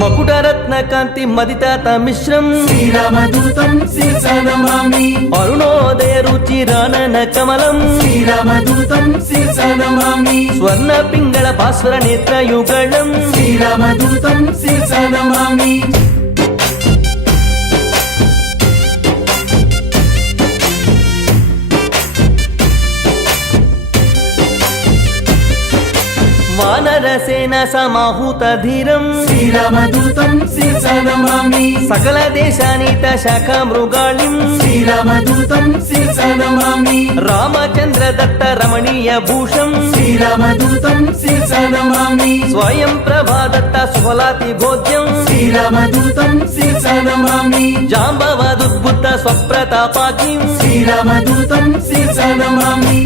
మకుటరత్న కాంతి మదితాత మిశ్రం శ్రీరామదూతం శిరసా నమామి అరుణోదయ రుచి రానన కమలం శ్రీరామదూతం శిరసా నమామి స్వర్ణ పింగళ భాస్వర నేత్ర యుగళం శ్రీరామదూతం శిరసా నమామి వానర సేన సమాహూత ధీరం శ్రీరామదూతం శిరసా నమామి సకల దేశానీత శాఖ మృగాళిం శ్రీరామదూతం శిరసా నమామి రామచంద్ర దత్త రమణీయ భూషం శ్రీరామదూతం శిరసా నమామి స్వయం ప్రభా దత్త సుఫలాతి భోజ్యం శ్రీరామదూతం శిరసా నమామి జాంబవదుద్బుద్ధ స్వప్రతాపాకిం శ్రీరామదూతం శిరసా నమామి